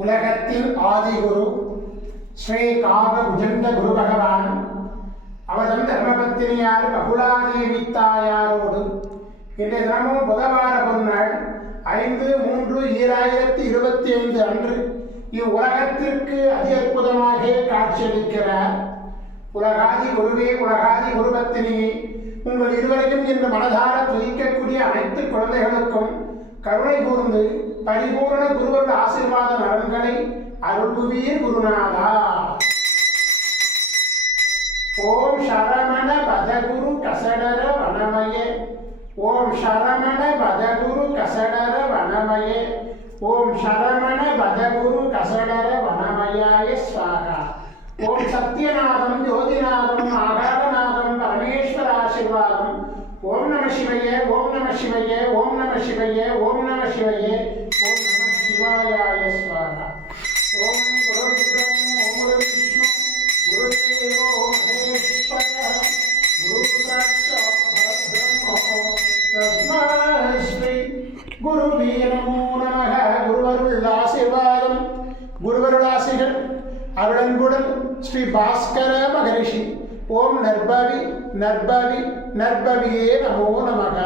உலகத்தின் ஆதிகுரு ஸ்ரீ காகபுஜண்ட குரு பகவான் அவதம் தர்மபத்தினியார் பகுலாதேவி தாயாரோடு இன்றைய தினமும் புதவார பொன்னாள் 5/3/2025 அன்று இவ்வுலகத்திற்கு அதி அற்புதமாக காட்சியளிக்கிறார். உலகாதி குருவே, உலகாதி குருபத்தினியே, உங்கள் இருவரையும் இன்று மனதார துதிக்கக்கூடிய அனைத்து குழந்தைகளுக்கும் கருணை கூர்ந்து பரிபூர்ண குருவருள் ஆசீர்வாத நலன்களை அருள்புவீர் குருநாதா. ஓம் சரமண பதகுரு கசடர வனமயே, ஓம் சரமண பதகுரு கசடர வனமயே, ஓம் சரமண பதகுரு கசடர வனமயாய ஸ்வாகா. ஓம் சத்யநாதம் ஜோதிநாதம் ஆகாரநாதம் பரமேஸ்வர ஆசீர்வாதம். ஓம் நம சிவய, ஓம் நம சிவய, ஓம் நம சிவய, ஓம் நம சிவய, ஓம் நம சிவாயாய ஸ்வாகா. ஓம் குரு பிரம்ம குரு விஷ்ணு குருதேவோ மகேஸ்வர குரு சாட்சாத் பரபிரம்மோ தஸ்மை ஸ்ரீ குருவே நமோ நமः. குருவருள் ஆசீர்வாதம், குருவருள் ஆசிகள் அருளன்புடன் ஸ்ரீ பாஸ்கர மகரிஷி. ஓம் நற்பவி நற்பவி நற்பவியே நமோ நமः.